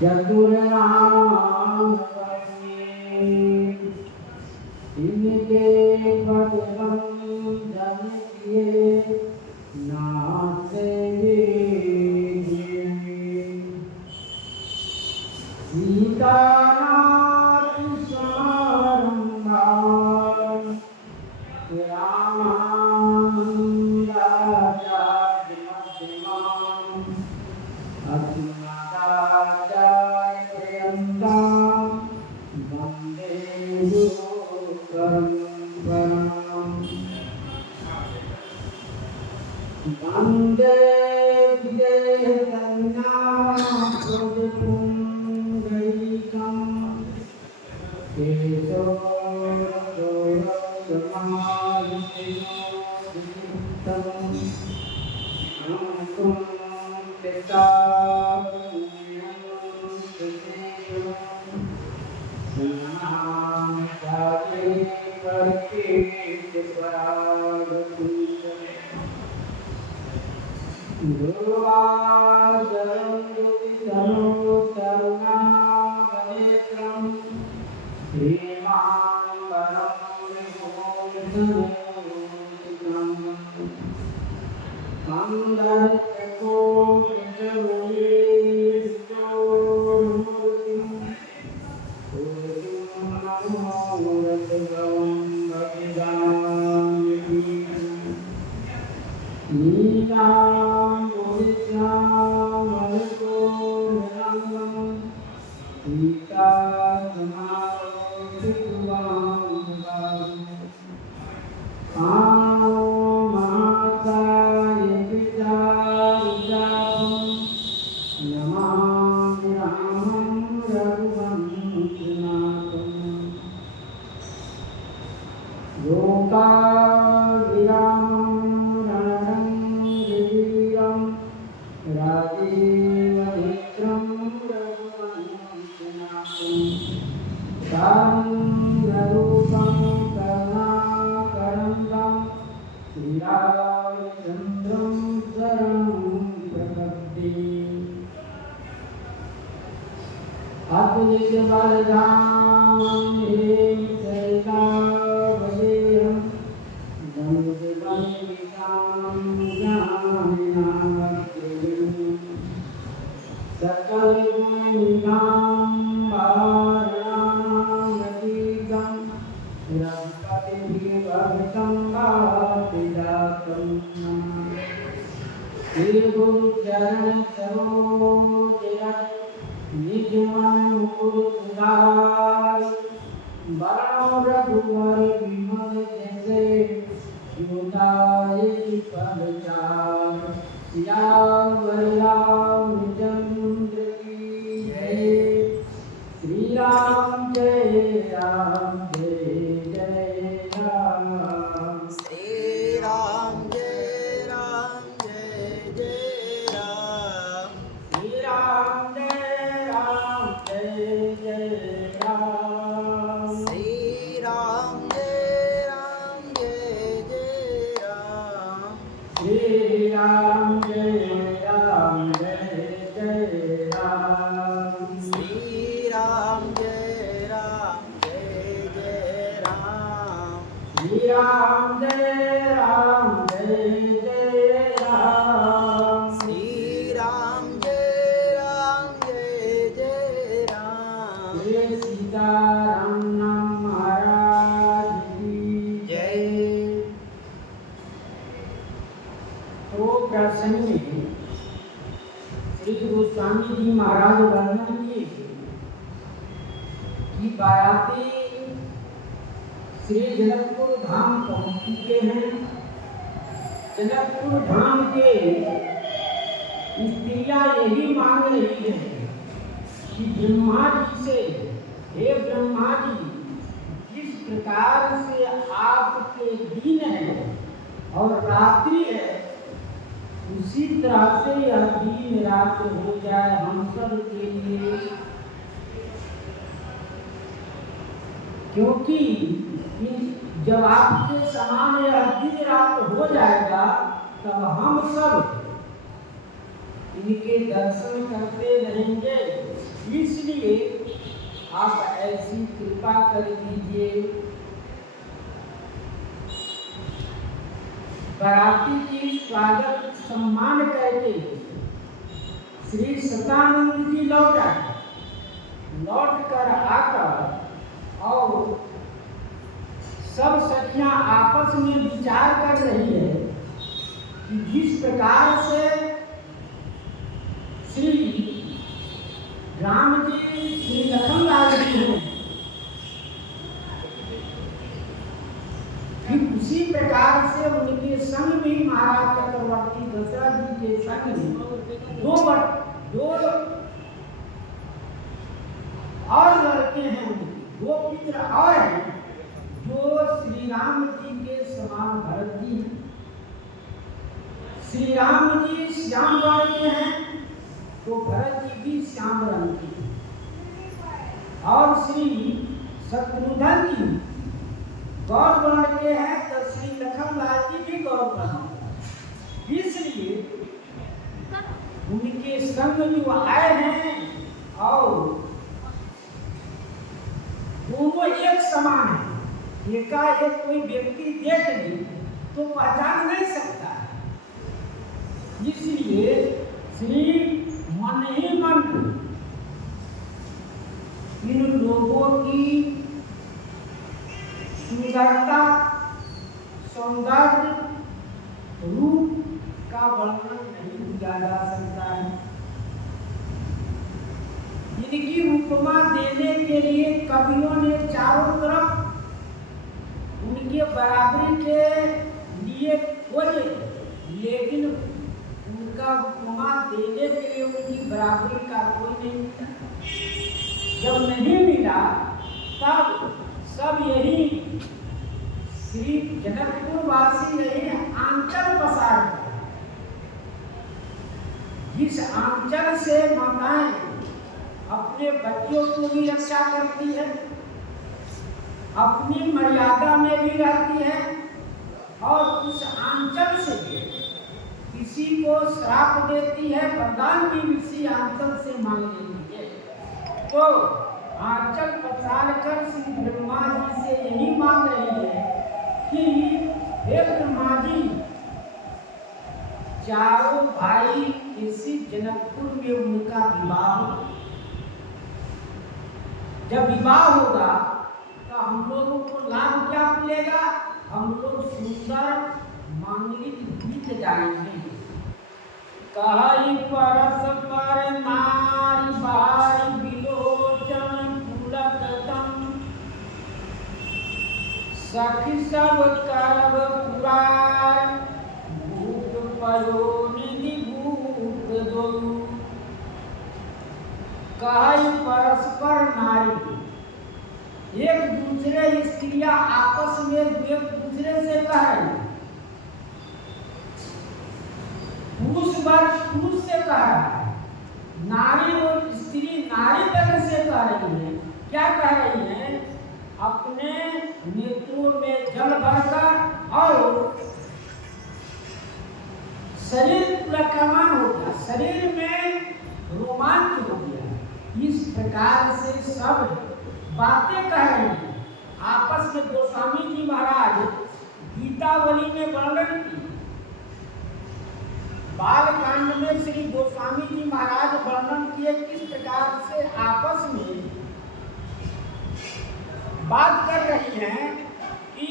चतुर्नाम इनके भगवान जन किए नाते सीतानाथ समारंभा रामानंदाचार्य मध्यमाम् अस्मदाचार्यपर्यन्तां वन्दे गुरुपरम्पराम् वन्दे विदेहसन्न्यासपुण्डरीकं केशवगौरवसमायुक्तं क्योंकि जब आपके समान यह दिन रात हो जाएगा तब हम सब इनके दर्शन करते रहेंगे। इसलिए आप ऐसी कृपा कर दीजिए। बराती की स्वागत सम्मान करके श्री सतानंद जी लौट कर आकर और सब सखियां आपस में विचार कर रही है कि जिस प्रकार से श्री राम जी श्री लखनलाल जी हैं, फिर उसी प्रकार से उनके संग में महाराज चक्रवर्ती दशरथ जी के संग में दो और लड़के हैं, उनके दो पुत्र और हैं जो श्री राम जी के समान भरत जी। श्री राम जी श्याम वर्ण के हैं तो भरत जी भी श्याम रंग के, और श्री शत्रुघ्न जी गौर वर्ण के हैं तो श्री लखनलाल जी भी गौर वर्ण। इसलिए उनके संग जो आए हैं और दोनों एक समान है। एकाएक कोई व्यक्ति देख ले तो पहचान नहीं सकता। इसलिए श्री मन ही मन इन लोगों की सुंदरता, सौंदर्य, रूप का वर्णन नहीं किया जा सकता है। इनकी उपमा देने के लिए कवियों ने चारों तरफ उनके बराबरी के लिए खोजे, लेकिन उनका उपमा देने के लिए उनकी बराबरी का कोई नहीं मिला। जब नहीं मिला तब सब यही श्री जनकपुरवासी यही आंचल पसार, जिस आंचल से माताएं अपने बच्चों को भी रक्षा करती है, अपनी मर्यादा में भी रहती है, और उस आंचल से किसी को श्राप देती है, वरदान भी उसी आंचल से मांग लेती है। तो आंचल पसार कर श्री ब्रह्मा जी से यही मांग रही है कि हे ब्रह्मा जी, चारों भाई किसी जनकपुर में उनका विवाह हो। जब विवाह होगा तो हम लोगों को लाभ क्या मिलेगा? हम लोग सुंदर मांगलिक गीत गाएंगे। कहाई परस पर नारी बाई बिलोचन पुलक दम, सखी सब करब पुरार, भूप पयो निधि भूप दो। कहाई परस्पर नारी, एक दूसरे स्त्रियां आपस में एक दूसरे से कहे, पुरुष वर्ग पुरुष से कह रहा है, नारी और स्त्री नारी वर्ग से कह रही है। क्या कह रही है? अपने नेत्रों में जल भरकर और शरीर पुलकायमान हो गया, शरीर में रोमांच हो गया। इस प्रकार से सब बातें कह रही हैं आपस में। गोस्वामी जी महाराज गीतावली में वर्णन की, बालकांड में श्री गोस्वामी जी महाराज वर्णन किए किस प्रकार से आपस में बात कर रही हैं कि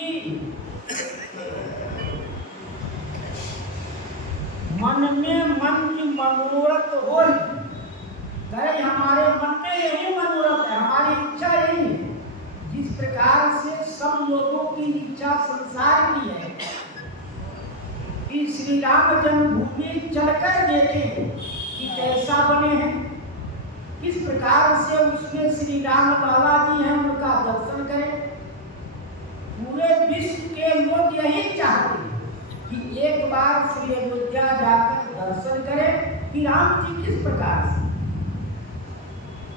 मन में मन की मनोरथ हो। कहे हमारे मन में यही मनोरथ है, हमारी इच्छा यही है। जिस प्रकार से सब लोगों की इच्छा संसार की है कि श्री राम जन्मभूमि चलकर देखें कि कैसा बने हैं, किस प्रकार से उसमें श्री राम लाला जी हैं उनका दर्शन करें। पूरे विश्व के लोग यही चाहते हैं कि एक बार श्री अयोध्या जाकर दर्शन करें कि राम जी किस प्रकार से,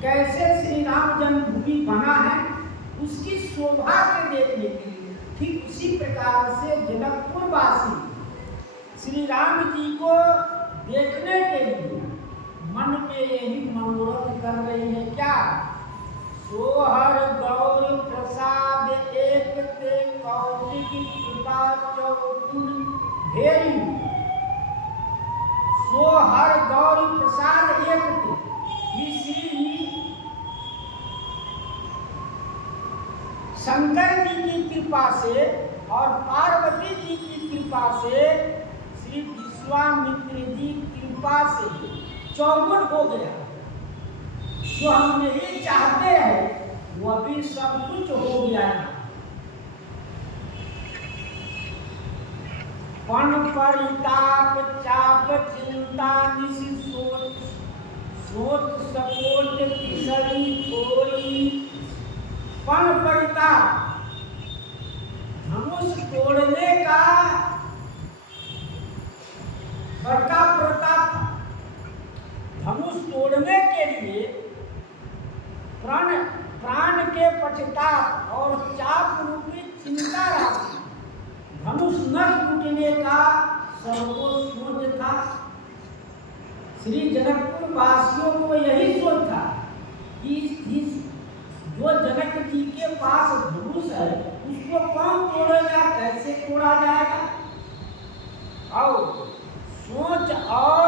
कैसे श्री राम जन्मभूमि बना है, उसकी शोभा के देखने के लिए। ठीक उसी प्रकार से जनकपुरवासी श्री राम जी को देखने के लिए मन में यही मनोरथ कर रही है क्या? सोहर गौर प्रसाद एक ते कौशिक कृपा चौगुन भेरी। सोहर गौर प्रसाद एक ते श्री शंकर जी की कृपा से और पार्वती जी की कृपा से, श्री विश्वामित्र जी की कृपा से चौगुन हो गया। जो हम नहीं चाहते हैं वो भी सब कुछ हो गया है। पण परिताप चाप चिंता निशि सोच, सोच सकोट किसरी थोड़ी। पण परिताप धनुष तोड़ने का बड़का प्रताप। धनुष तोड़ने के लिए प्राण के पश्चाताप और चाप रूपी चिंता रहा। धनुष न टूटने का सर्वोच्च सोच था। श्री जनकपुर वासियों को यही सोच था कि जो जनक जी के पास धनुष है उसको कौन तोड़ेगा, कैसे तोड़ा जाएगा। और सोच और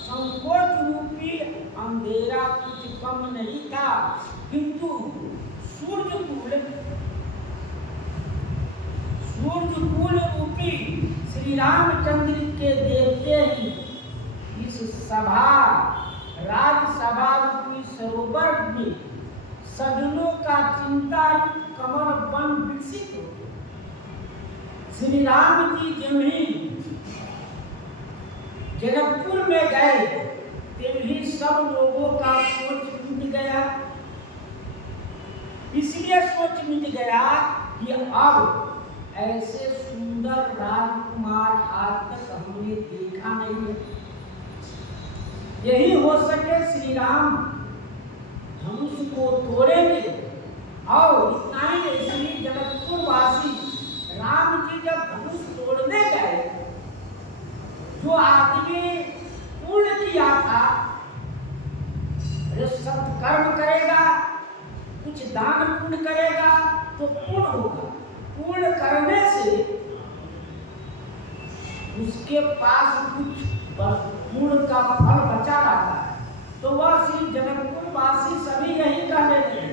संकोच रूपी अंधेरा कुछ कम नहीं था, किंतु सूर्यकुल रूपी श्री रामचंद्र के देखते ही इस राजसभा रूपी सरोवर में सजनों का चिंता कमर बन विकसित हो गया। श्री राम जी जब ही जनकपुर में गए तभी सब लोगों का सोच मिट गया। इसलिए सोच मिट गया कि अब ऐसे सुंदर राजकुमार आज तक हमने देखा नहीं है। यही हो सके श्री राम धनुष को तोड़ेंगे। और इतना ही नहीं, श्री जनकपुर वासी राम जी जब धनुष तोड़ने गए, जो आदमी पूर्ण किया था, सत्कर्म करेगा, कुछ दान पुण्य करेगा तो पूर्ण होगा। पूर्ण करने से उसके पास कुछ पूर्ण का फल बचा रहता है। तो वह श्री जनकपुर वासी सभी यही कहने लगे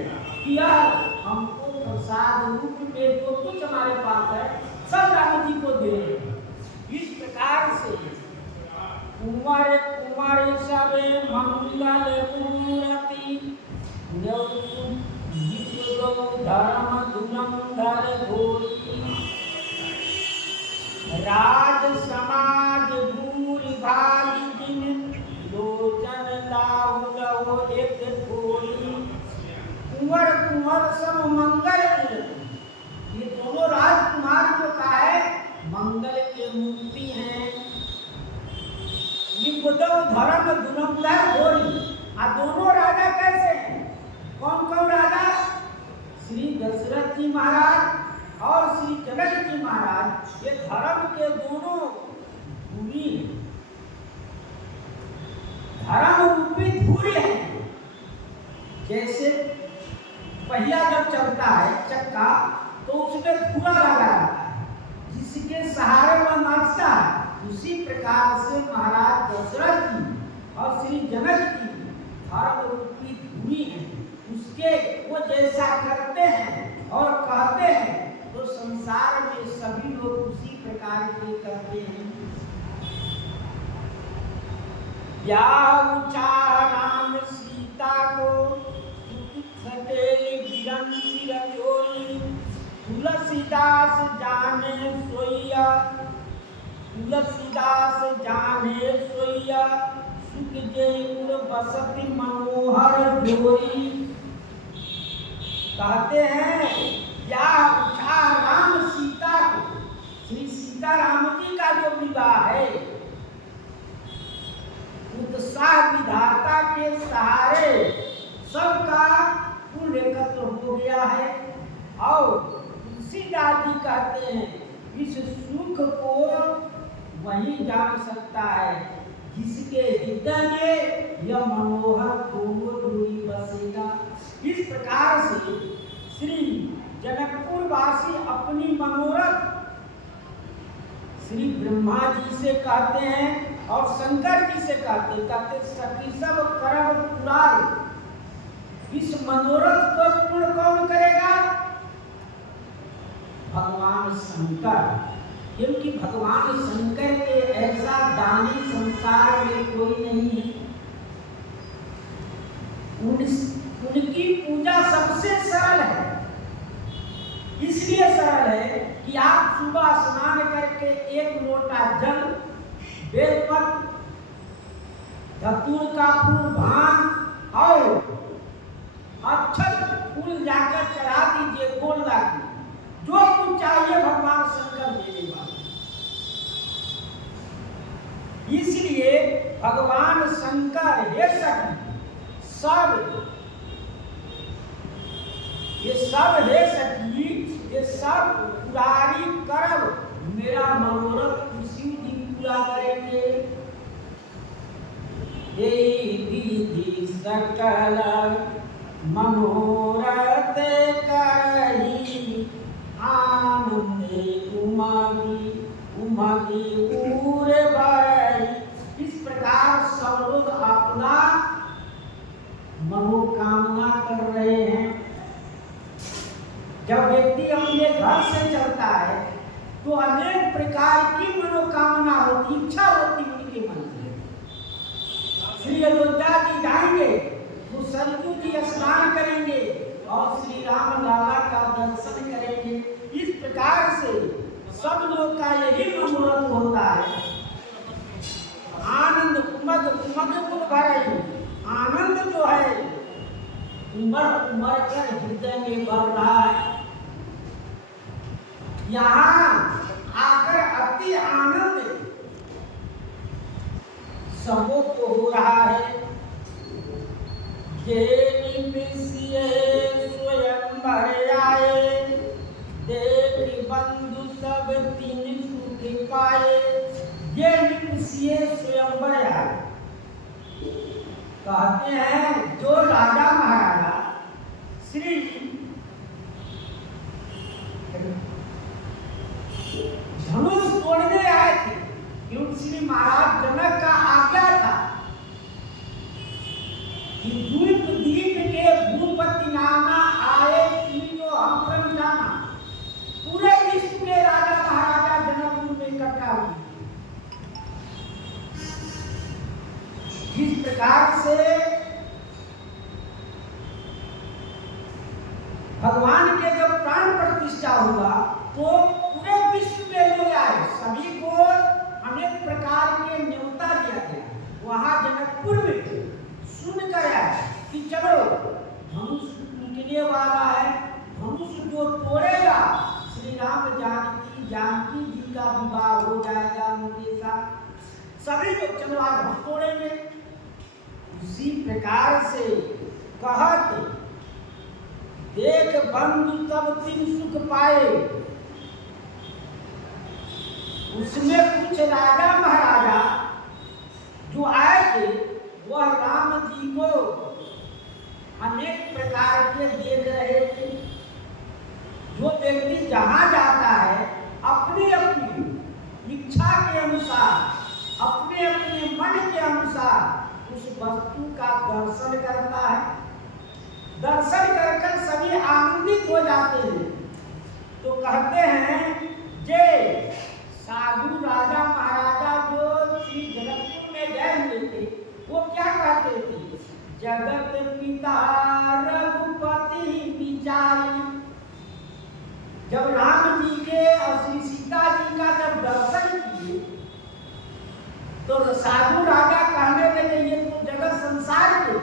कि यार हमको प्रसाद रूप में जो कुछ हमारे पास है सब राम जी को दे। इस प्रकार से कुंवर कुंवर सबे मंगल मूर्ति धर्म धुरंधर घोरी। राज समाज भूरि भारी जिन लोचन लाहुलहो एक थोड़ी। कुंवर कुंवर सब मंगल, ये दोनों राजकुमार जो का है मंगल के मूर्ति हैं। धर्म धुरंधर घोरी। आ दोनों राजा कैसे हैं? कौन कौन राजा? श्री दशरथ जी महाराज और श्री जनक जी महाराज, ये धर्म के दोनों धूरी हैं। धर्म रूपी धूरी है। जैसे पहिया जब चलता है चक्का तो उसमें धुआं लगा रहता है, जिसके सहारे वह नाचता है। उसी प्रकार से महाराज दशरथ जी और श्री जनक जी धर्म रूपी धूरी है। उसके वो जैसा करते हैं और कहते हैं तो संसार में सभी लोग उसी प्रकार के करते हैं। या ऊंचा राम सीता को तुलसीदास जाने सोइया, तुलसीदास जाने सोइया। सुख जय बसति मनोहर जोरी। कहते हैं या उठा राम सीता को, श्री सीता राम जी का जो विवाह है उत्साह विधाता के सहारे सबका कुल एकत्र हो गया है। और तुलसीदास जी कहते हैं इस सुख को वही जान सकता है जिसके हृदय में यह मनोहर दोनों जोड़ी बसेगा। इस प्रकार से श्री जनकपुर वासी अपनी मनोरथ श्री ब्रह्मा जी से कहते हैं और शंकर जी से कहते सखी सब कर्म पुराण। इस मनोरथ को पूर्ण कौन करेगा? भगवान शंकर। क्योंकि भगवान शंकर के ऐसा दानी संसार में कोई नहीं है। उनकी पूजा सबसे सरल है। इसलिए सरल है कि आप सुबह स्नान करके एक लोटा जल, बेलपत्र, धतूर का फूल, भांग और अक्षत फूल जाकर चढ़ा दीजिए, गोल लागी। जो कुछ चाहिए भगवान शंकर देने वाले। इसलिए भगवान शंकर हे सखी सब, ये सब हे सखी, ये सब पुरारी कर्म मेरा मनोरथ उसी दिन पूरा करेंगे। विधि सकल मनोरथ करही, आनंदे उमगी उमगी पूर भरही। इस प्रकार सब लोग अपना मनोकामना कर रहे हैं। जब व्यक्ति अपने घर से चलता है तो अनेक प्रकार की मनोकामना होती, इच्छा होती उनके मन में। श्री अयोध्या जी जाएंगे तो सरयू जी स्नान करेंगे और श्री राम लाला का दर्शन करेंगे। इस प्रकार से सब लोग का यही मनोरथ होता है। आनंद उमग उमग भरई, आनंद जो है उमड़ उमड़ कर हृदय में बढ़ रहा है। यहाँ आकर अति आनंद सबों को हो रहा है। स्वयं भर आए, देख बंधु सब तीन सुख पाए। ये निपसिए स्वयं भर आए। कहते हैं जो राजा महाराजा श्री धनुष तोड़ने आए थे, क्योंकि श्री महाराज जनक का आज्ञा था कि द्वीप द्वीप के भूपति नाना आए तीनों हम क्रम जाना। पूरे विश्व के राजा महाराजा जनकपुर में इकट्ठा हुए। जिस प्रकार से भगवान के जब प्राण प्रतिष्ठा हुआ तो पूरे विश्व के लोग आए, सभी को अनेक प्रकार के न्योता दिया गया। वहां जनकपुर में सुनकर आए कि चलो धनुष टूटने वाला है, धनुष जो तोड़ेगा श्री राम जानकी जी का विवाह हो जाएगा उनके साथ। सभी लोग चलो आज हम तोड़ेंगे। उसी प्रकार से कहत देख बंधु तब तीन सुख पाए। उसमें कुछ राजा महाराजा जो आए थे वह राम जी को अनेक प्रकार के देख रहे थे। जो व्यक्ति जहां जाता है अपनी अपनी इच्छा के अनुसार, अपने अपने मन के अनुसार उस वस्तु का दर्शन करता है। दर्शन कर सभी आनंदित हो जाते हैं। तो कहते हैं जय साधु राजा महाराजा जो श्री जनकपुर में गए हुए थे वो क्या कहते थे? जगत पिता रघुपति विचारी। जब राम जी के और श्री सीता जी का जब दर्शन किए तो साधु राजा कहने लगे ये तो जगत संसार के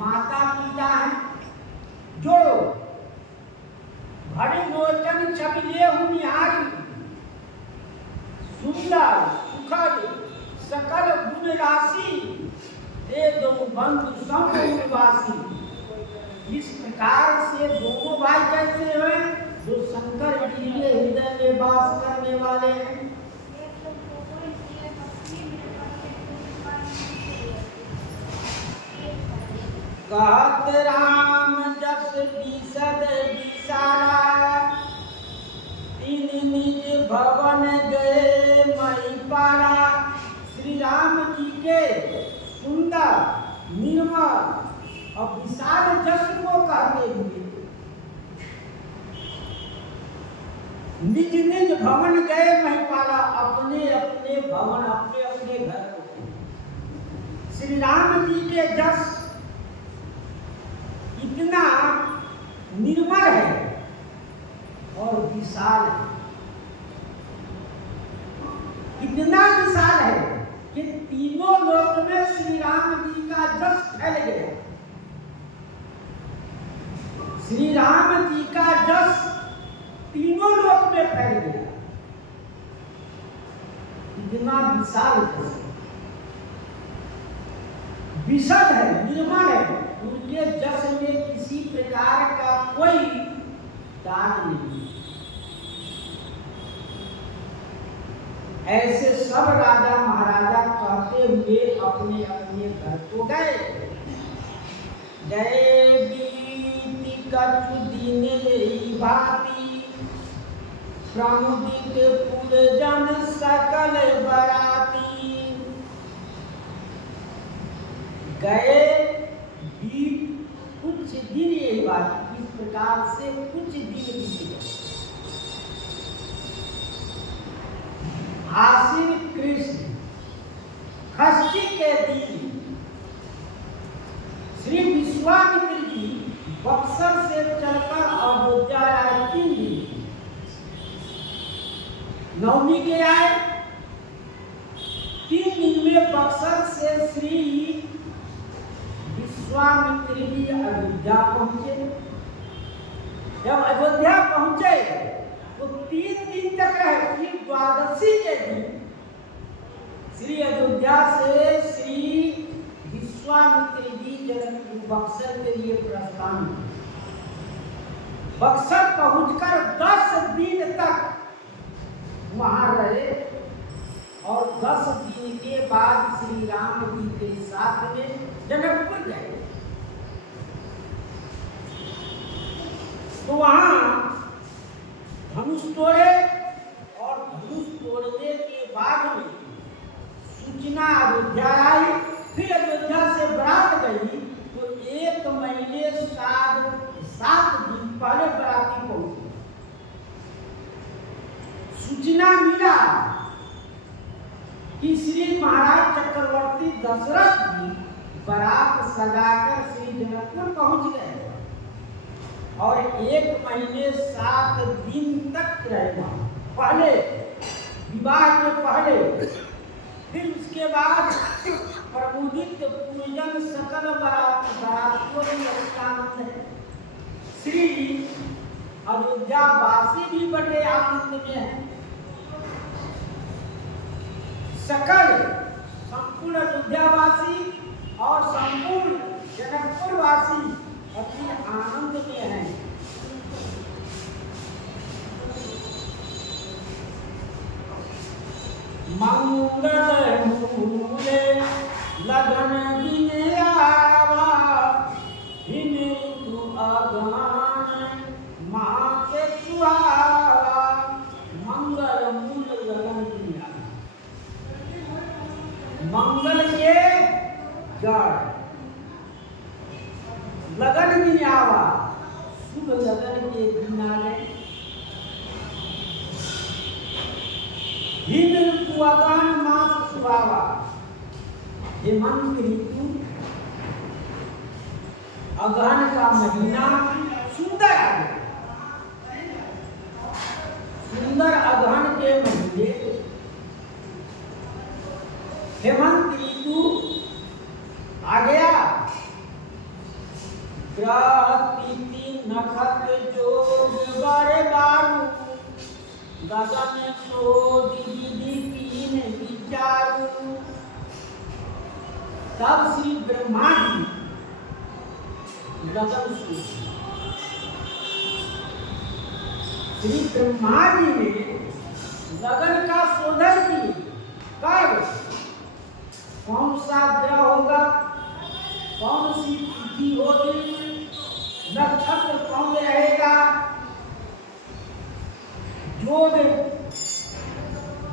माता पिता हैं जो भरी लोचन छबिले निहारी, सुंदर सुखद सकल गुण राशि, ये दो बंधु संवासी। इस प्रकार से दोनों भाई कैसे हुए? जो शंकर जी के हृदय में वास करने वाले हैं। कहत राम जस बिसद बिसारा, तीन निज भवन गए महिपाला। श्री राम जी के सुंदर निर्मल और विशाल जस को कहते हुए निज निज भवन गए महिपाला, अपने अपने भवन अपने अपने घर को। श्री राम जी के जस इतना निर्मल है और विशाल है, इतना विशाल है कि तीनों लोक में श्री राम जी का जस फैल गया। श्री राम जी का जस तीनों लोक में फैल गया, इतना विशाल जस, विशद है, निर्मल है। उनके जस में किसी प्रकार का कोई दाग नहीं। ऐसे सब राजा महाराजा कहते हुए अपने अपने घर को गए। जय बीती कछु दिन भांति, प्रमुदित पुरजन सकल बराती। गए कुछ दिन, यही बात इस प्रकार से कुछ दिन बीत गए। आश्विन कृष्ण षष्ठी के दिन श्री विश्वामित्र जी बक्सर से चलकर अयोध्या आए। 3 दिन नवमी के आए, 3 दिन में बक्सर से श्री विश्वामित्र जी अयोध्या पहुंचे। जब अयोध्या पहुंचे तो 3 दिन तक रहे। फिर द्वादशी के दिन श्री अयोध्या से श्री विश्वामित्र जी जनकपुर बक्सर के लिए प्रस्थान। बक्सर पहुंचकर 10 दिन तक वहां रहे और 10 दिन के बाद श्री राम जी के साथ में जनकपुर गए। तो वहां धनुष तोड़े और धनुष तोड़ने के बाद में सूचना अयोध्या आई। फिर अयोध्या से बारात गई तो 1 महीने 7 दिन पहले बाराती पहुंची। सूचना मिला कि श्री महाराज चक्रवर्ती दशरथ जी बारात सजाकर श्री जनकपुर पहुंच गए और 1 महीने 7 दिन तक रहे वहां, पहले विवाह के पहले। फिर उसके बाद प्रबुद्धित पूजन सकल बारातियों में आनंद है। श्री अयोध्या वासी भी बड़े आनंद में है। सकल संपूर्ण अयोध्यावासी और संपूर्ण जनकपुरवासी अति आनंद में है। मंगल मूले लगन दिन आवा, हिंदू अगन माँ के सुहावा। मंगल मूल लगन दिन आवा, मंगल के जड़ लगन दिन आवा, शुभ लगन के दिन आ गए। हिंद ऋतु अगन मास सुहावा, हेमंत ऋतु अगहन का महीना सुंदर आ गया। सुंदर अगहन के महीने हेमंत ऋतु आ गया। ग्रह तिथि नक्षत्र जोग बड़े बारू, गगन शोध विधि कीन विचारू। तब श्री ब्रह्मा जी लगन शोध, श्री ब्रह्मा जी ने लगन का शोधन की। कब? कौन सा ग्रह होगा कौन सी तिथि होगी, नक्षत्र कौन रहेगा, योग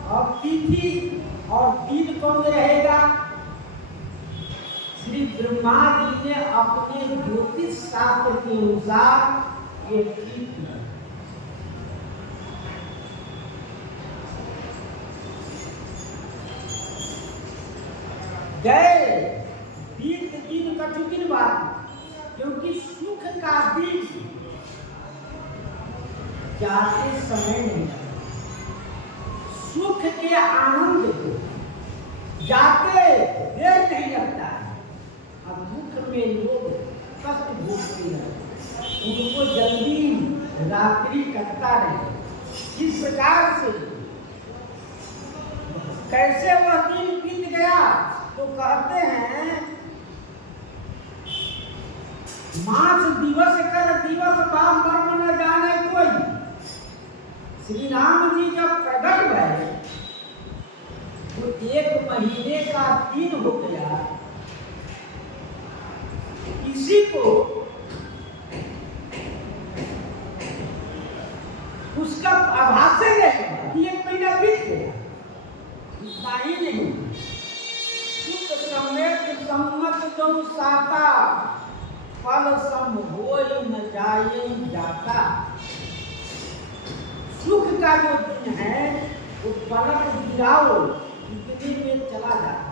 और तिथि और दिन कौन रहेगा। श्री ब्रह्मा जी ने अपने ज्योतिष शास्त्र के अनुसार ये ठीक किया। गए बीत दिन कठिन बात, क्योंकि सुख का बीज जाते समय नहीं लगता, सुख के आनंद को जाते देर नहीं लगता है। अब दुख में लोग कष्ट भोगते हैं, उनको जल्दी रात्रि कटता रहे। इस प्रकार से कैसे वह दिन बीत गया, तो कहते हैं मास दिवस कर दिवस बाम मर्म न जाने कोई। श्री राम जी जब प्रकट भये तो 1 महीने का दिन हो गया, किसी को उसका आभास नहीं कि 1 महीना बीत गया। इतना ही नहीं, सुख सम्यक सम्मत जो साता, फल सम होय न जाए जाता। सुख का जो दिन है वो पलक गिराओ इतने में चला जाता।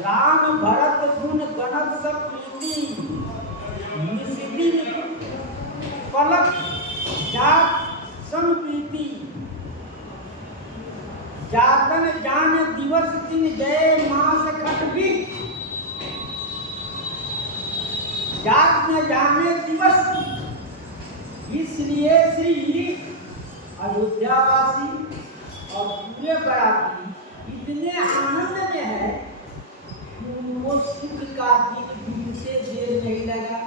राम भरत गुण गणत सब प्रीति, निशिदिन पलक जात संप्रीति। जातन जान दिवस दिन जय मास खटबी, जात न जाने दिवस की। इसलिए श्री अयोध्यावासी और पूरे बराती इतने आनंद में है कि उनको सुख का दिन बीतते देर नहीं लगा।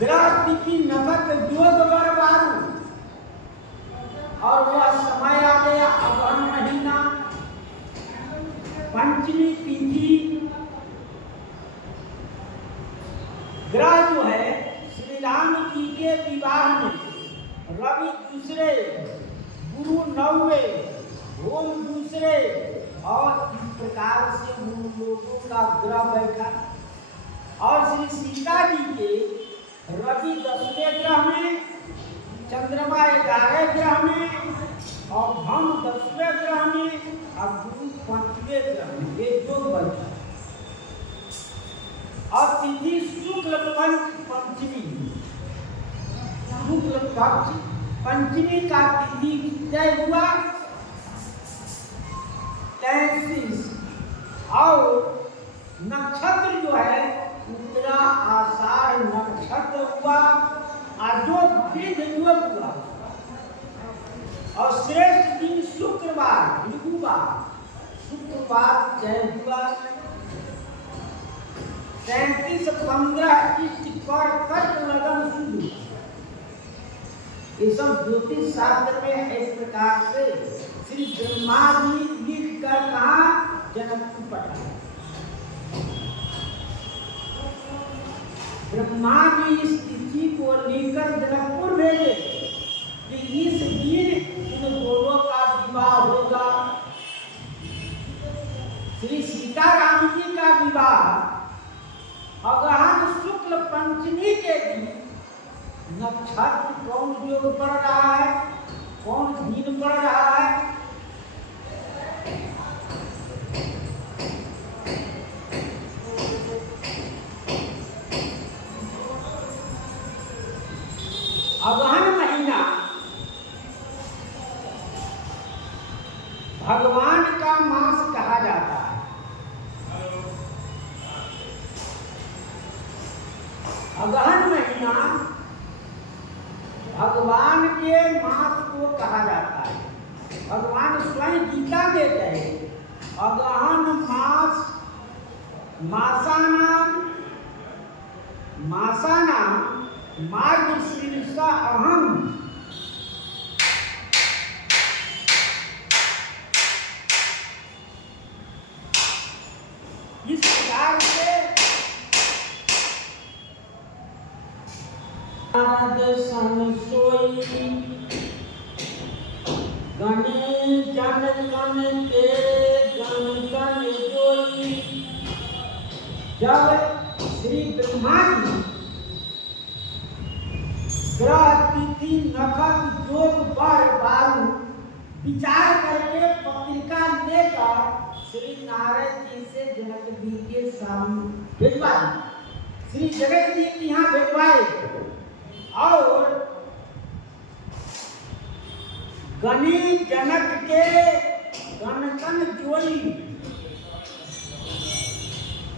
ग्रह तिथि नमक जोग बरबारू, और वह समय आ गया अगहन महीना, पंचमी तिथि। ग्रह जो है श्री राम जी के विवाह में रवि दूसरे, गुरु 9वें, होम दूसरे, और इस प्रकार से उन लोगों का ग्रह बैठा। और श्री सीता जी के रवि 10वें ग्रह में, चंद्रमा 11वें ग्रह में, और हम 10वें ग्रह में, और गुरु 5वें ग्रह में। ये योग बनता है। और तिथि शुक्ल पंचमी, शुक्ल पक्ष पंचमी का तिथि तय हुआ 33, और नक्षत्र जो है उत्तरा आषाढ़ नक्षत्र हुआ, और जो दिन हुआ। और श्रेष्ठ दिन शुक्रवार, शुक्रवार जय हुआ। 33-15 इष्ट पर कर्क लगन शुरू। ये सब ज्योतिष शास्त्र में इस प्रकार से श्री ब्रह्मा जी लिख कर कहा जनकपुर पढ़ा। ब्रह्मा जी इस तिथि को लेकर जनकपुर भेजे कि इस दिन इन दोनों का विवाह होगा। श्री सीताराम जी का विवाह अगहन शुक्ल पंचमी के दिन, नक्षत्र कौन योग पड़ रहा है, कौन दिन पड़ रहा है, अगहन महीना भगवान का मास कहा जाता है। अगहन महीना भगवान के मास को कहा जाता है। भगवान स्वयं गीता में कहे अगहन मास मासानाम मार्ग शीर्षा अहम सन सोई गणे जन गण के गण गण जोई। जब श्री ब्रह्मा जी ग्रह तिथि नक्षत्र योग बार विचार करके पत्रिका लेकर श्री नारायण जी से जनक जी के सामने भिजवा दी। श्री जगत जी के यहाँ भिजवाए और गणी जनक के गण गण जोई।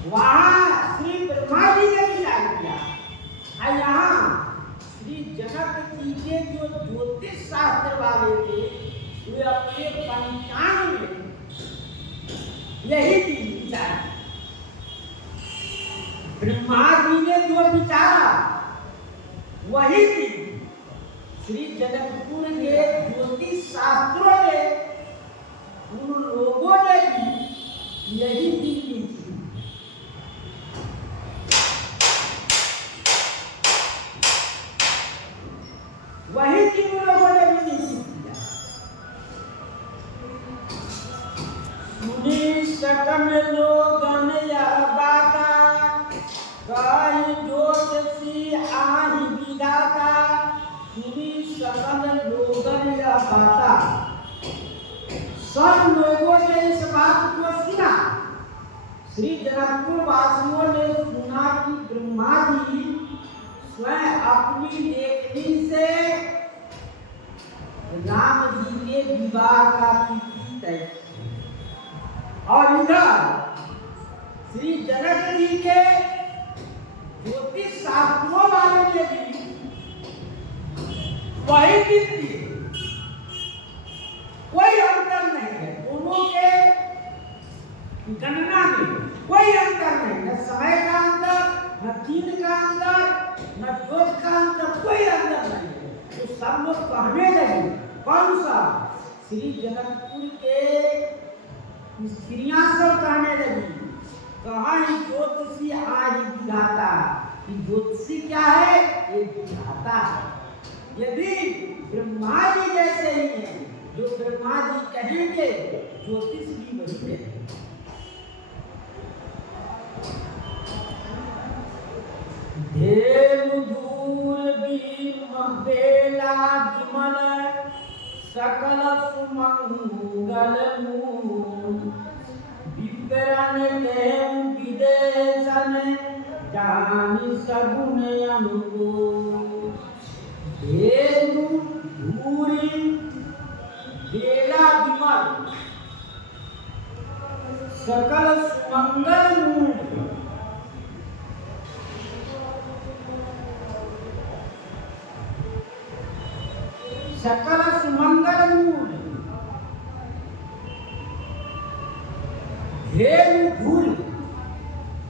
वहां श्री ब्रह्मा जी ने विचार किया और यहाँ श्री जनक जी के जो ज्योतिष शास्त्र वाले थे वे अपने पंचांग में यही चीज विचारा। ब्रह्मा जी ने जो विचारा वही चीज श्री जनकपुर के ज्योतिष शास्त्रों ने उन लोगों ने भी यही चीज ली थी। वही चीज उन लोगों ने भी नहीं किया। सुनी सकम लोगन यह बाता कहीं ज्योतिषी आही विधाता। सुनी सकम लोगन यह बाता, सब लोगों ने इस बात को सुना। श्री जनकपुर वासियों ने सुना कि ब्रह्मा जी स्वयं अपनी लेखनी से राम जी के विवाह का तिथि तय। और इधर श्री जनक जी के ज्योतिष शास्त्रों वाले ने भी वही तिथि, कोई अंतर नहीं है दोनों के गणना में, कोई अंतर नहीं, न समय का अंतर, न दिन का अंतर, न जोत का अंतर, कोई अंतर नहीं है। तो सब लोग कहने लगे कौन सा श्री जनकपुर के स्त्रियां सब कहने लगी कहाँ ज्योतिषी आज विधाता। कि ज्योतिषी क्या है? ये विधाता है। यदि ब्रह्मा जी जैसे ही है, जो ब्रह्मा जी कहेंगे ज्योतिष भी वही कहेंगे। देव दूर बेला विमल सकल सुमंगल मूल। विवरण देव विदेशन जानि सगुन अनुकूल। देव दूरी बेला विमल सकल सुमंगल मूल। सकल सुमंगल मूल। धेनु धूल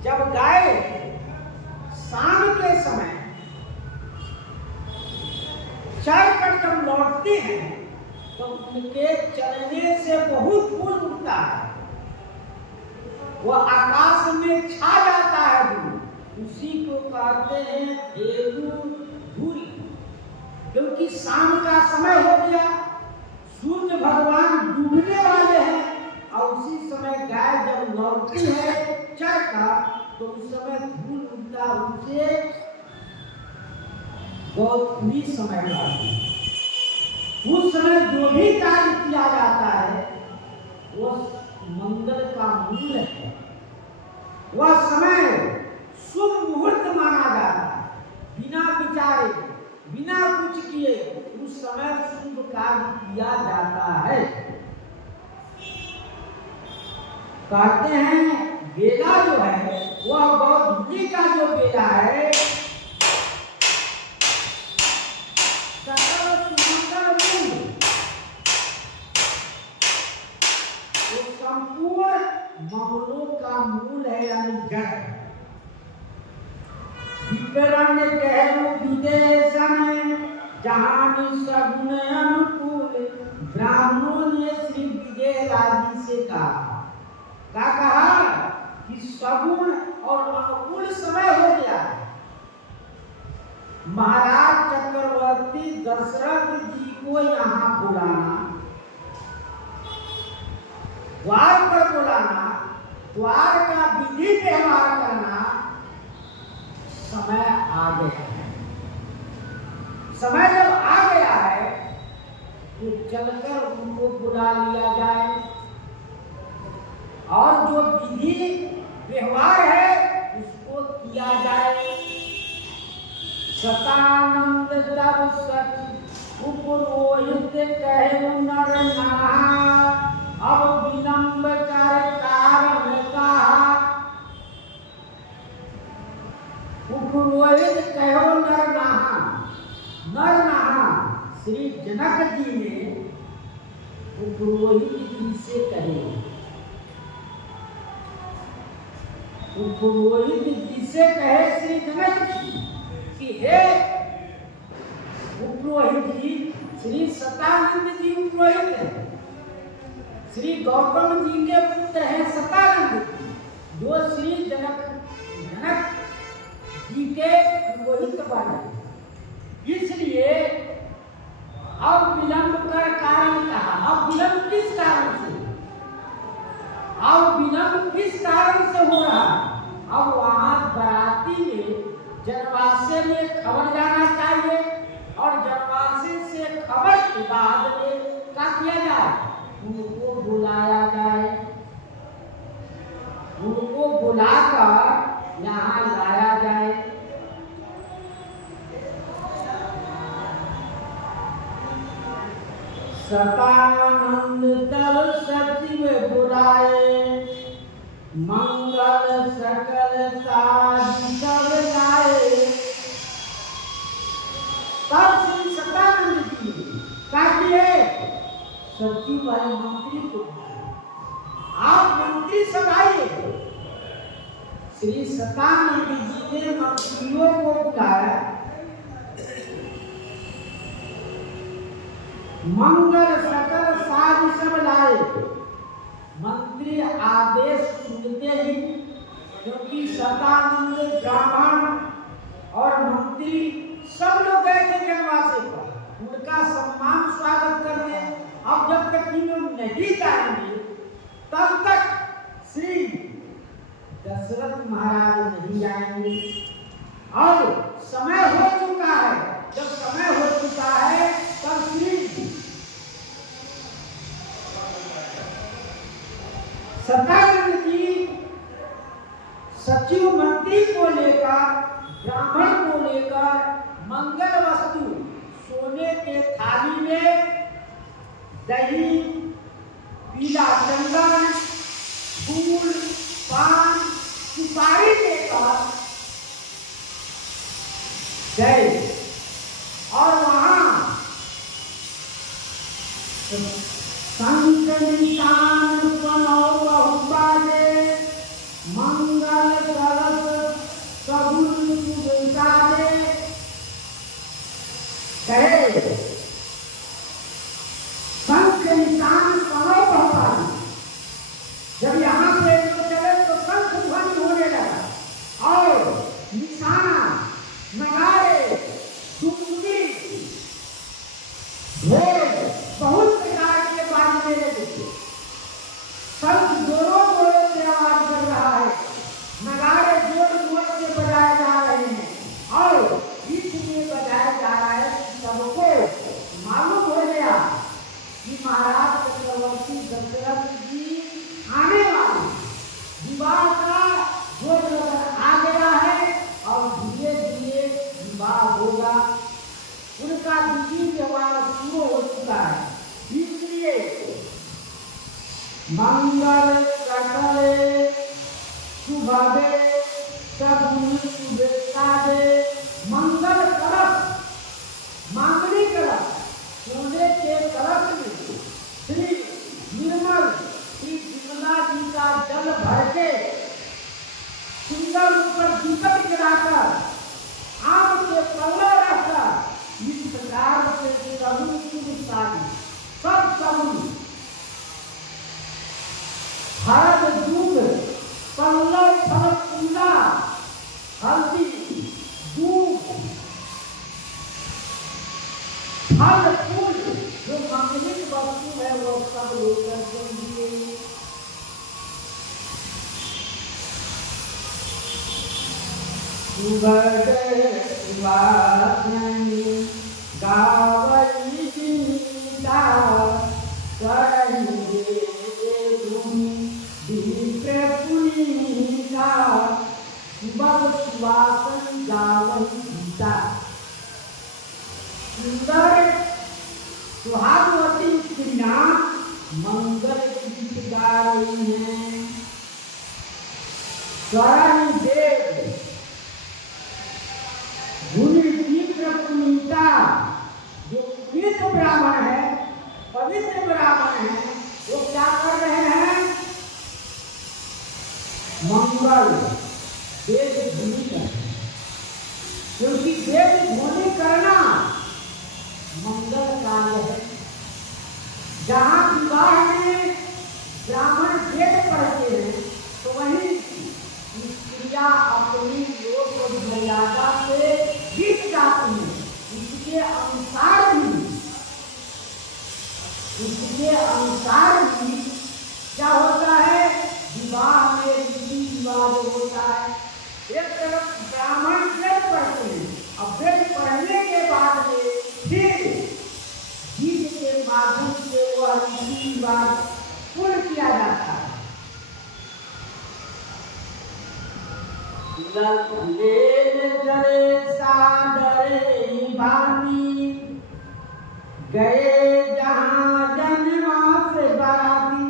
जब गाय शाम के समय चर कर जब लौटते हैं तो उनके चलने से बहुत धूल उठता है, वह आकाश में छा जाता है धूल। उसी को कहते हैं धेनु धूल। क्योंकि शाम का समय हो गया, सूर्य भगवान डूबने वाले हैं और उसी समय गाय जब लौटती है चर का तो उस समय धूल उड़ता उनसे गौतमी समय का। उस समय जो भी कार्य किया जाता है वो मंगल का मूल है। वह समय शुभ मुहूर्त माना जाता है। बिना विचारे बिना कुछ किए उस समय शुभ कार्य किया जाता है। कहते हैं बेला जो है वह गौतमी का जो बेला है सकल सुमंगल मूल, वो संपूर्ण मामलों का मूल है यानी जड़। विवरण कहूं विदेशन जहां सगुन अनुकूल। ब्राह्मणों ने श्री विदेह आदि से कहा कि सगुन और अनुकूल समय हो गया महाराज चक्रवर्ती दशरथ जी को यहाँ बुलाना, द्वार पर बुलाना, द्वार का विधि व्यवहार करना, समय आ गया है। समय जब आ गया है तो चलकर उनको बुला लिया जाए और जो विधि व्यवहार है उसको किया जाए। सतानंद तब सच उपरोहित कहे नर नाहा, अब विलंब कर कारण कहा। उपरोहित कहो नर नाहा, नर नाहा श्री जनक जी ने उपरोहित जी से कहे, उपरोहित जी से कहे श्री जनक जी कि हे उपरोहित जी, श्री सतानंद जी उपरोहित है, श्री गौतम जी के पुत्र हैं सतानंद, जो श्री जनक जी के पुरोहित बने। इसलिए अब विलंब कर कारण कहा। अब विलंब किस कारण से, अब विलंब किस कारण से हो रहा? अब वहां बराती ने जनवासे में खबर जाना चाहिए और जनवासे से खबर के बाद में क्या किया जाए? उनको बुलाया जाए, उनको बुलाकर यहाँ लाया जाए। सतानंद तब सचिव बुलाए, मंगल सकल साज सब लाए। तब श्री सतानंद जी क्या किए? सचिव वाले मंत्री को, आप मंत्री सब आइए। श्री सतानंद जी ने मंत्रियों को बुलाया, मंगल सकल साज सब लाए। मंत्री आदेश सुनते ही, क्योंकि सतानंद ब्राह्मण और मंत्री सब लोग गए थे जनवासे पर, उनका सम्मान स्वागत करने। अब जब तक ये लोग नहीं जाएंगे तब तक श्री दशरथ महाराज नहीं आएंगे। अब समय हो चुका है, जब समय हो चुका है तब श्री सतानंद जी सचिव मंत्री को लेकर, ब्राह्मण को लेकर मंगल वस्तु सोने के थाली में दही, पीला चंदन, फूल, पान, सुपारी देकर गए और वहां संकलितान मंगल कलश कबूल बेचारे कहे। शंख निशान करो भगवान, जब यहाँ से तो चले तो शंख ध्वनि होने लगा और निशाना, नगाड़े, डुबकी, ढोल बहुत प्रकार के बाजने लगे। शंख जोरों जोरों से आवाज कर रहा है, नगाड़े जोर जोर से बजाए जा रहे हैं और इसलिए बजाया जा रहा है कि सबको मालूम हो गया कि महाराज चक्रवर्ती दशरथ जी आने वाले, विवाह का जो आ गया है और धीरे धीरे विवाह होगा। उनका विधि व्यवहार शुरू हो चुका है। इसलिए मंगल सकले शुभवे सगुन शुभेच्छादे। मंगल कलश, मांगलिक कलश, सोने के कलश में श्री निर्मल श्री विमला जी का जल भर के सुंदर ऊपर दीपक गिराकर आम के पल्ला रखकर इस प्रकार से सगुन शुभेच्छादे, सब सगुन हरद दूध, पल्लव, फल, फूला, हल्दी, दूध, फल फूल जो मंगलिक वस्तु है वो सब लेकर चलिए। गावई गीता करेंगे पुनीता सुबह सुवासन गावई गीता। सुंदर सुहागवती स्त्रियां मंगल गीत गा रही हैं। स्वरण देव पुनीता जो पवित्र ब्राह्मण है, पवित्र ब्राह्मण है, वो क्या कर रहे हैं? मंगल वेद ध्वनि कर, क्योंकि वेद ध्वनि करना मंगल कार्य है। जहाँ विवाह में ब्राह्मण वेद पढ़ते हैं तो वहीं स्त्रियां अपनी लोक मर्यादा से गीत गाती हैं। उसके अनुसार भी क्या होता है? विवाह में रीति रिवाज होता है। एक तरफ ब्राह्मण वेद पढ़ते हैं, अब वेद पढ़ने के बाद में फिर गीत के माध्यम से वह रीति रिवाज पूर्ण किया जाता है। चले सादरे भानी गए जहाँ जनवा से बाराती।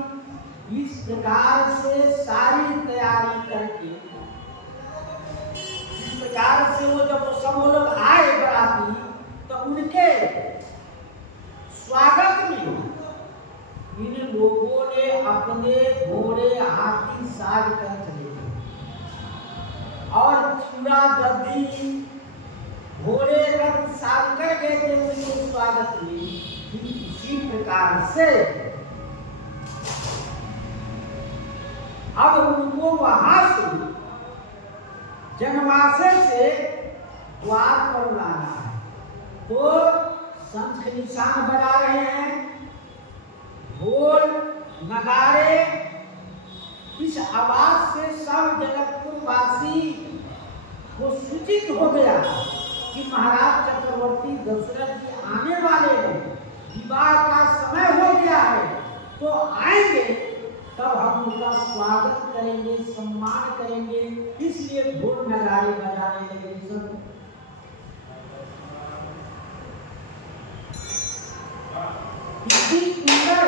इस प्रकार से सारी तैयारी करके, इस प्रकार से वो जब सब लोग आए बाराती तो उनके स्वागत में इन लोगों ने अपने घोड़े हाथी साज कर चले और चूड़ा दधी घोड़े रथ साज कर गए थे उनके स्वागत में। इसी प्रकार से अब उनको वहां से जनवासे से द्वार पर लाना है, तो शंख निशान बजा रहे हैं, ढोल नगाड़े। इस आवाज से सब जनकपुर वासी को सूचित हो गया कि महाराज चक्रवर्ती दशरथ जी आने वाले हैं, विवाह का समय हो गया है, तो आएंगे तब हम उनका स्वागत करेंगे, सम्मान करेंगे। इसलिए ढोल नगाड़े बजाने लगे सब। इतनी सुंदर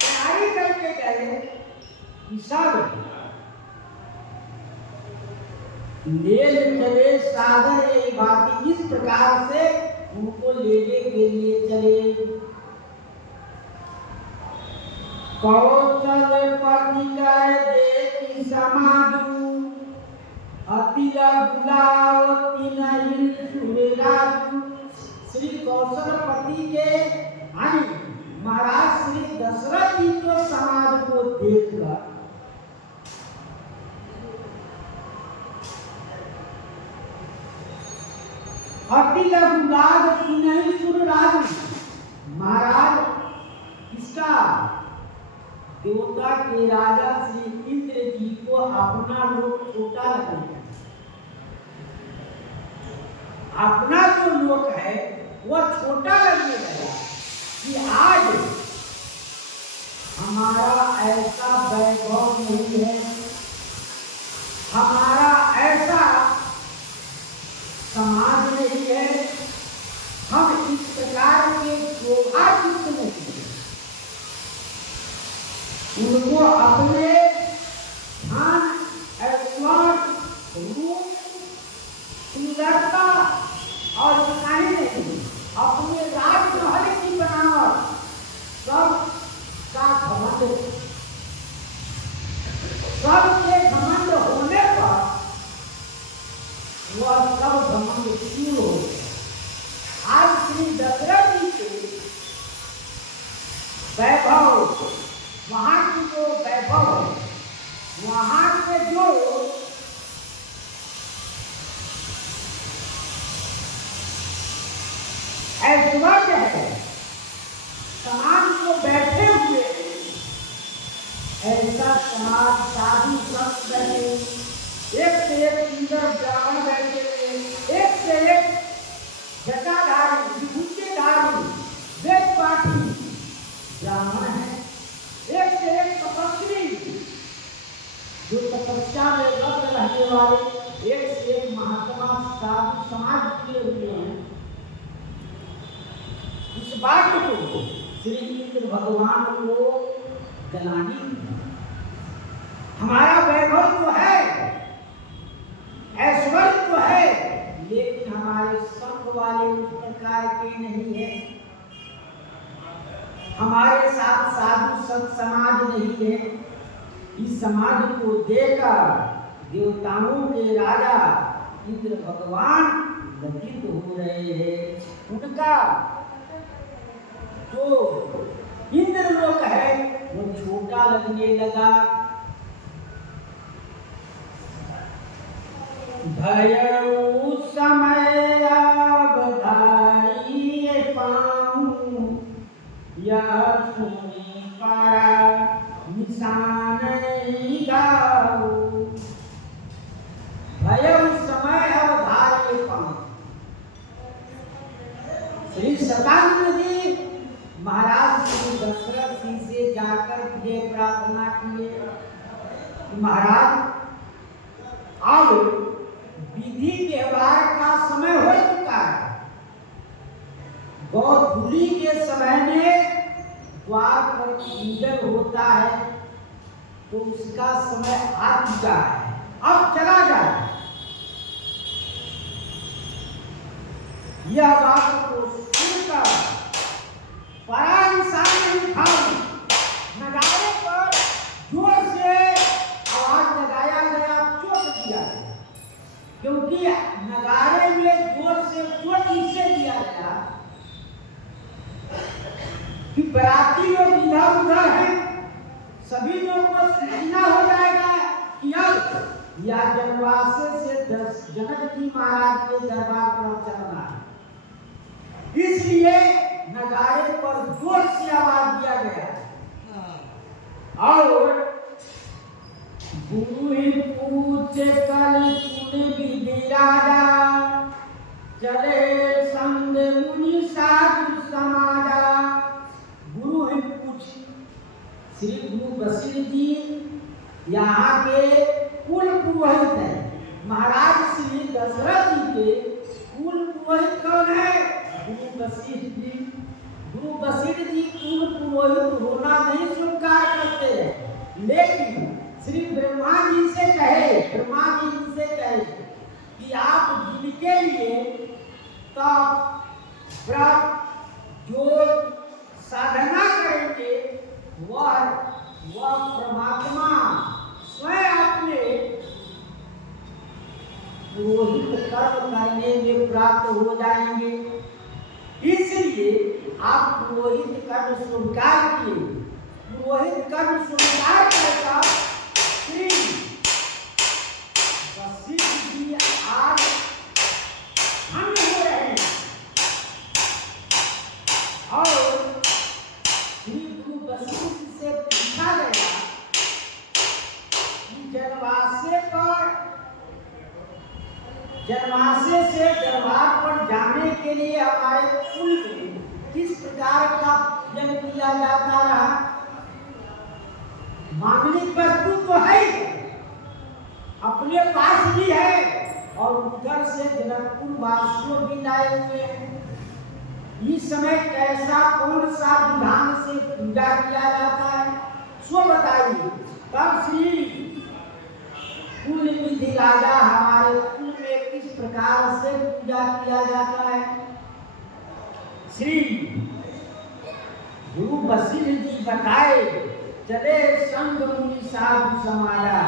तैयारी करके गए सब लेल चले सादर भांति। इस प्रकार से उनको लेने के लिए चले। कौशल पति कर देखी समाजू अतिला गुलावती नहीं सुरेराजू। श्री कौशलपति के महाराज श्री दशरथ जी को समाज को देखकर अतिला गुलावती नहीं सुरेराजू। महाराज इसका देवता के राजा श्री इंद्र जी को अपना लोक छोटा लगेगा। अपना जो लोक है वह छोटा लगेगा कि आज हमारा ऐसा वैभव नहीं है, हमारा ऐसा समाज नहीं है, हम इस प्रकार के शोभायुक्त नहीं है। उनको अपने धन ऐश्वर्य रूप सुंदरता और कहीं नहीं, अपने राजमहल की बनावट सब का घमंड, सबके घमंड होने पर वह सब घमंड क्यों हो। आज श्री दशरथ जी के वैभव, वहां की जो वैभव है, वहां के जो ऐश्वर्य है, समाज को बैठे हुए ऐसा समाज साधु संत बैठे, एक से एक सुंदर ब्राह्मण बैठे हुए, एक से एक जटाधारी विभूतिधारी वेद पाठी ब्राह्मण है, एक से एक तपस्वी जो तपस्या में रत रहने वाले, एक से एक महात्मा साधु समाज किए हुए हैं। इस बात को श्री इंद्र भगवान को गलानी, हमारा वैभव तो है, ऐश्वर्य तो है, लेकिन हमारे संग वाले उस प्रकार के नहीं है, हमारे साथ साधु संत समाज नहीं है। इस समाज को देखकर देवताओं के राजा इंद्र भगवान लज्जित हो रहे हैं। उनका जो इंद्रलोक है वो छोटा लगने लगा। भयउ समय अवधारी पाऊं, यह सुनी पारा निशान गाओ। भयउ समय अवधारी पाऊं। श्री शतानंद जी महाराज श्री दशरथ जी से जाकर ये प्रार्थना किए, महाराज अब विधि व्यवहार का समय हो चुका है। गौधूली के समय में द्वार पर पूजन होता है तो उसका समय आ चुका है, अब चला जाए। यह बात को सुनकर बड़ा इंसान नहीं था, नगाड़े पर जोर से आवाज लगाया गया, चोट दिया गया, क्योंकि नगाड़े में जोर से चोट इससे दिया गया कि बराती लोग इधर उधर हैं, सभी लोगों को सूचना हो जाएगा कि अब या जनवासे से जनक जी महाराज के दरबार पर चलना है। इसलिए नगाड़े पर जोर से आवाज दिया गया और गुरु ही पूछे कल तूने विधि राजा, चले संग मुनि साधु समाजा। गुरु ही पूछ, श्री गुरु वशिष्ठ जी यहाँ के कुल पुरोहित है। महाराज श्री दशरथ जी के कुल पुरोहित कौन है? गुरु वशिष्ठ जी। गुरु वशिष्ठ जी कुल पुरोहित होना नहीं स्वीकार करते हैं, लेकिन श्री ब्रह्मा जी से कहे, ब्रह्मा जी से कहे कि आप जिनके लिए तप व्रत जो साधना करेंगे वह परमात्मा स्वयं अपने पुरोहित कर्म करने में प्राप्त हो जाएंगे। इसलिए आप पुरोहित कर्म स्वीकार किए। पुरोहित कर्म स्वीकार करके श्री वशिष्ठ जी आज हम हो रहे हैं और श्री गुरु वशिष्ठ से पूछा गया कि जनवासे से दरबार पर जाने के लिए हमारे कुल में किस प्रकार का पूजन किया जाता रहा। मांगलिक वस्तु तो है, अपने पास भी है और उधर से जनकपुर वासियों भी लाए हुए हैं। इस समय कैसा कौन सा विधान से पूजा किया जाता है सो बताइए। तब श्री कुल विधि राजा हमारे कुल में किस प्रकार से पूजा किया जाता है। श्री गुरु वशिष्ठ जी बताए, चले संग मुनि साधु समाजा।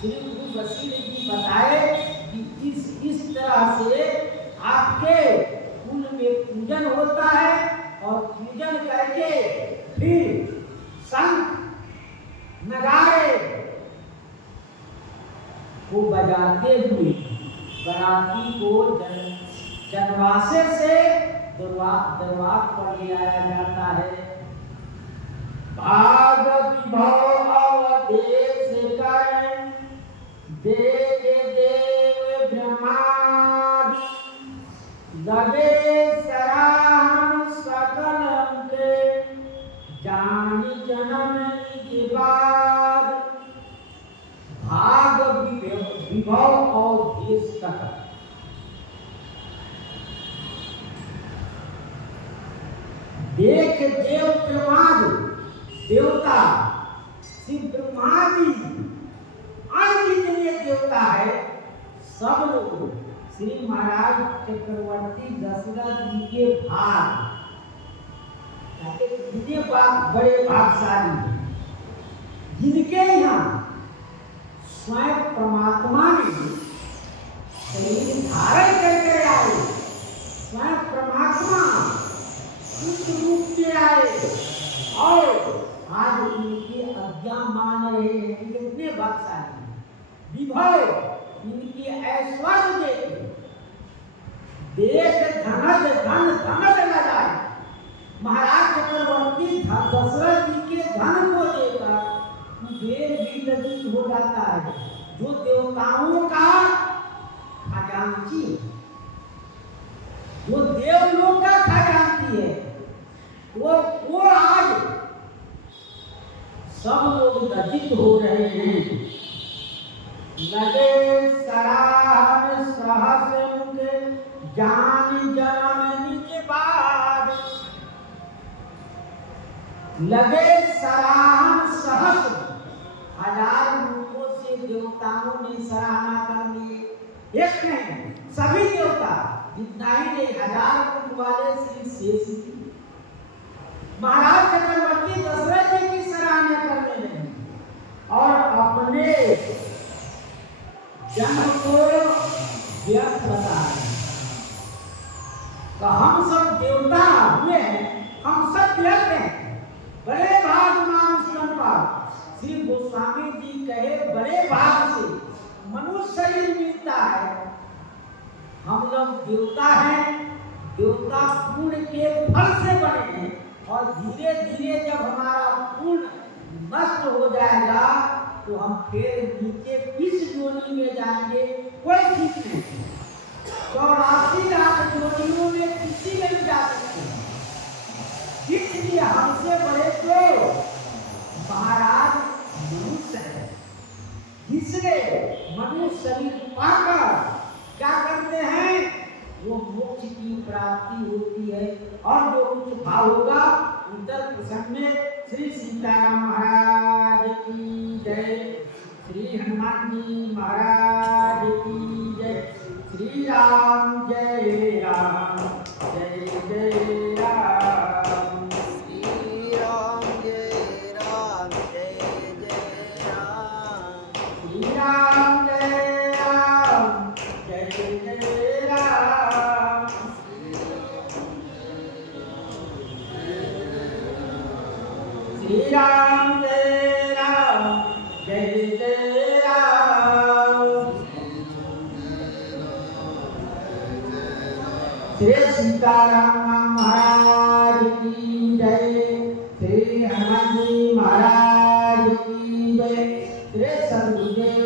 श्री गुरु वशिष्ठ जी बताए कि इस तरह से आपके कुल में पूजन होता है और पूजन करके फिर शंख नगाड़े को बजाते हुए बराती को जनवासे से दरबार पर ले आया जाता है। भाग विभव अवधेश कर देव देव ब्रह्मादि लगे सराहन सकल के जानी जन्म के बाद भाग विभव और देश तक देख देव ब्रह्मादि देवता श्री ब्रह्मादि अन्य जितने देवता है सब लोग श्री महाराज चक्रवर्ती दशरथ जी के भाग जितने बड़े भागशाली जिनके यहाँ स्वयं परमात्मा ने शरीर धारण करके आए, स्वयं परमात्मा उस रूप में आए और आज इनके आज्ञा मान रहे हैं। कितने भागशाली विभव इनके ऐश्वर्य देख धनद धन धनद न जाए। महाराज चक्रवर्ती दशरथ जी के धन को देकर कुबेर भी लज्जित हो जाता है। जो देवताओं का खजांची, जो देवलोक का खजांची है, वो आज सब लोग लज्जित हो रहे हैं। लगे सराहन सहस मुख जान जनम के बाद लगे सराहन सहस हजार रूपों से देवताओं ने सराहना कर ली। एक नहीं सभी देवता जितना ही नहीं हजार रूप वाले श्री शेष जी महाराज चक्रवर्ती दशरथ जी की सराहना करने लगे और अपने जन्म को व्यर्थ बता रहे। तो हम सब देवता हुए हैं, हम सब व्यर्थ हैं। बड़े भाग मानुष जन्म पर श्री गोस्वामी जी कहे बड़े भाग से मनुष्य शरीर मिलता है। हम लोग देवता हैं, देवता पुण्य के फल से बने हैं और धीरे धीरे जब हमारा पुण्य नष्ट हो जाएगा तो हम फिर नीचे किस योनि में जाएंगे कोई ठीक नहीं। 84 लाख योनियों में किसी में भी जा सकते हैं। इसलिए हमसे बड़े तो महाराज मनुष्य है, जिसने मनुष्य शरीर पाकर क्या करते हैं वो मोक्ष की प्राप्ति होती है। और जो कुछ भाव होगा उत्तर प्रसंग में श्री सीताराम महाराज की जय, श्री हनुमान जी महाराज की जय, श्री राम जय राम जय जय राम, श्री राम जय राम जय जय राम, श्री राम जय राम जय जय राम, श्री राम जय राम जय जय राम, श्री सीताराम महाराज की जय, श्री हनुमान जी महाराज की जय, श्री सद्गुरुदेव